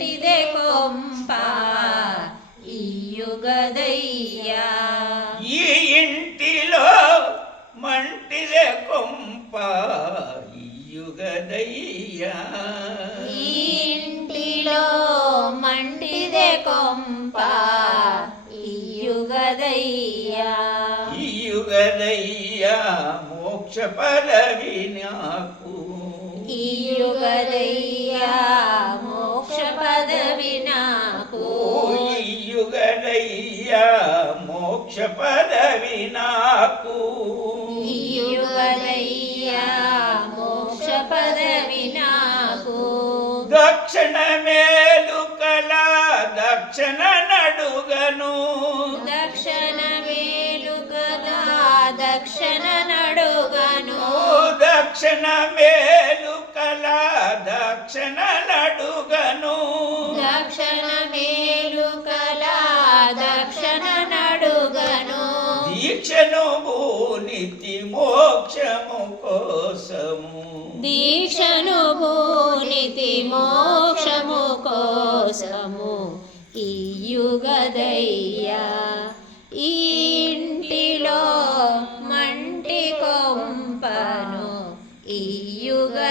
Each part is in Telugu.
మంటిదే కొంప ఇయుగదయ్యా ఈ ఇంటిలో మంటిదే కొంప ఇయుగదయ్యా ఈ ఇంటిలో మంటిదే కొంప ఇయుగదయ్యా ఇయుగదయ్యా మోక్ష పదవి నాకు. ఇయుగదయ్యా ఇయుగదయ్యా మోక్ష పదవి నాకు. మోక్ష పదవి నాకు. దక్షిణ మేలు కల దక్షిణ నడుగను. దక్షిణ మేలు కదా దక్షిణ నడుగను. దక్షిణ మేలు కల దక్షిణ నడుగను. దక్షిణ మేలు దీక్షను భూనితి మోక్షము కోసము. దీక్షను భూనితి మోక్షము కోసము. ఈ ఇంటిలో మంటి కొంపను. ఇయుగదయ్యా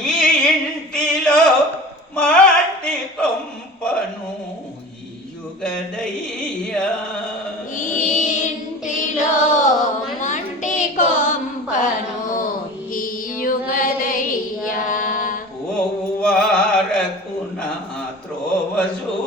ఈ ఇంటిలో మాటి కొంపను. యుగదయ్యా. త్రోవ చూపుము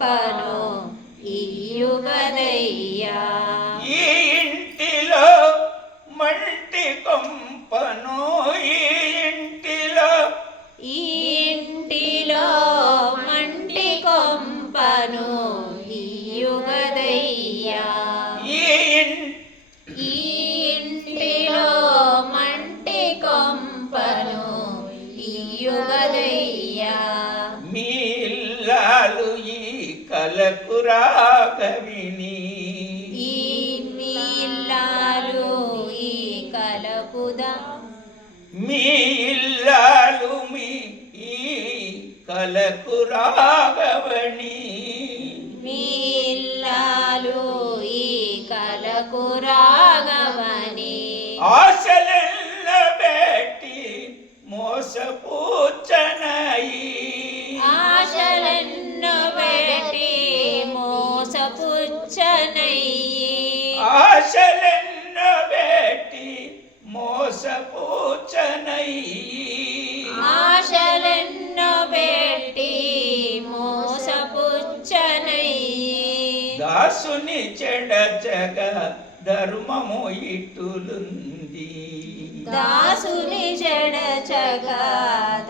కొంపను ఇయుగదయ్యా కలపుదా మీ ఇల్లాలు మీ కలకు రాగవని. నీళ్ళాలు ఈ కలకు రాగవని. ఆశలెల్ల బెట్టి మోసపూచనయి. ఆశలెన్నో పెట్టి మోసపుచ్చనయ్యి ఆశలెన్న దాసుని చెడచగ ధర్మము ఇటులుంది. దాసుని చెడచగా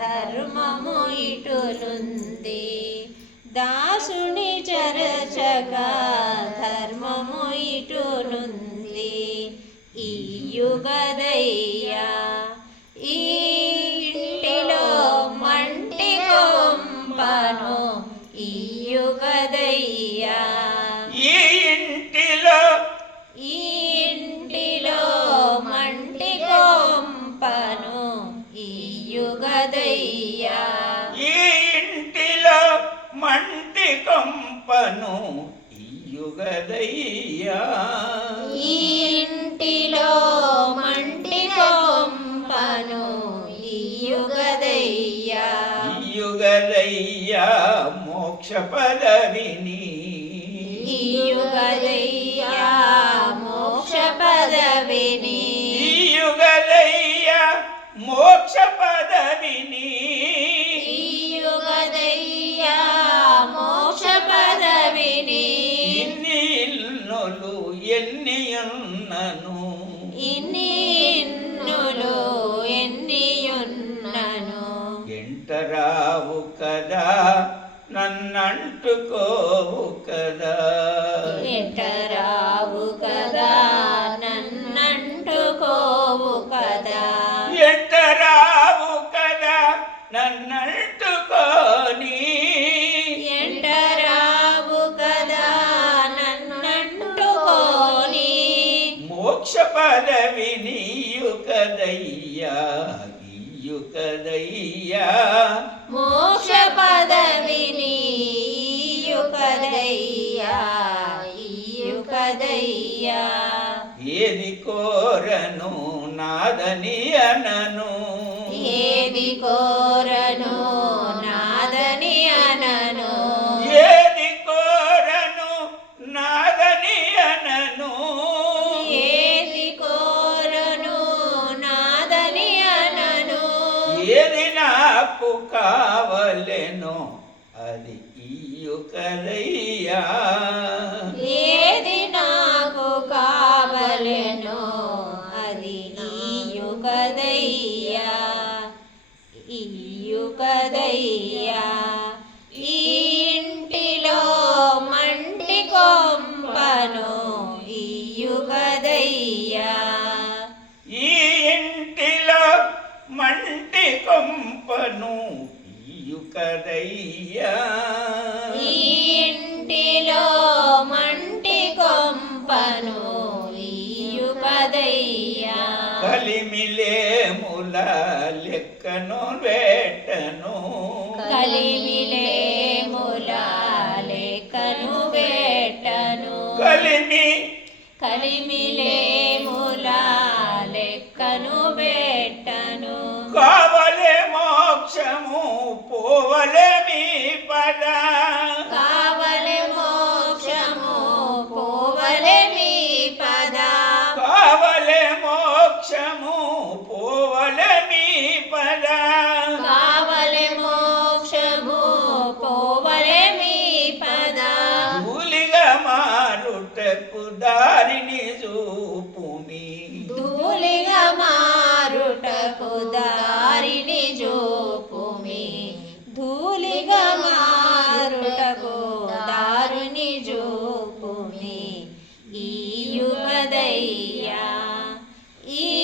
ధర్మము ఇటులుంది. దాసుని చెరచగా ధర్మము ఇటులుంది. ఈ యుగదయ్యా కంపను యుగదయ్యా ఈ ఇంటిలో మంటి కొంపను ఇయుగదయ్యా యుగదయ్యా మోక్ష పదవిని ఇయుగదయ్యా మోక్ష పదవిని యుగదయ్యా మోక్ష పదవిని ఎంటరావు కదా నన్నంటుకోవు కదా. ఎంటరావు కదా నన్నంటుకోవు కదా. ఎంటరావు కదా నన్నంటుకోని. ఎంటరావు కదా నన్నంటుకోని. మోక్ష పదవిని ఇయ్యు కదయ్యా. కదయ్యా. మోక్ష పదవిని ఇయ్యుకదయ్యా ఇయ్యుకదయ్యా ఏది కోరను నాదని అనను. ఏది కోరను కావలెను. అది ఇయ్యు కదయ్యా ఏది నాకు కావలెను? అది ఇయ్యుకదయ్యా ఇయ్యుకదయ్యా మంటి కొంపను ఈ ఇంటిలో మంటి కొంపను ఇయ్యుకదయ్యా కలిమిలేముల లెక్కను వేటను. కలిమిలే ములాలెక్కను వేటను. కలిమి కలిమిలే మారుటకు దారిని చూపుమి ధూళిగా మారుటకు దారిని చూపుమి ధూళిగా మారుటకు దారిని చూపుమి ఈ యుగదయ్యా ఈ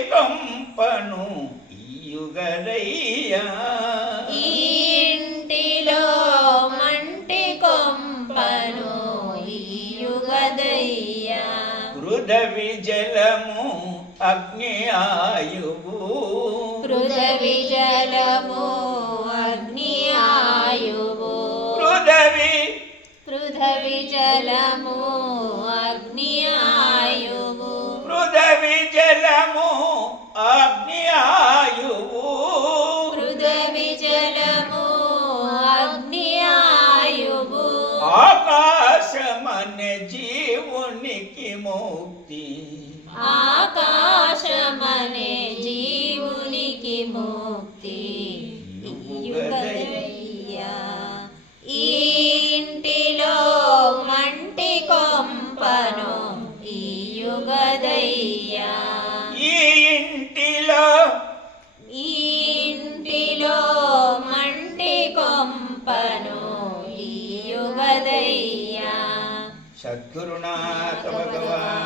కంపను ఇయుగలయ్యా ఈ ఇంటిలో మంటి కొంపను ఇయుగదయ్యా పృథవి జలము అగ్ని ఆయువు. పృథవి జలము అగ్ని ఆయువు. పృథవి పృథవి జలము అగ్ని ఆయువు. పృథవి జలము అగ్ని ఆయువు పృథవి జలము అగ్ని ఆయువు ఆకాశమనే జీవునికి ముక్తి. ఆకాశమనే జీవునికి ముక్తి. ఇంటిలో మంటి కొంపను ఈ యుగదయ్యా गुरुनाथ भगवान।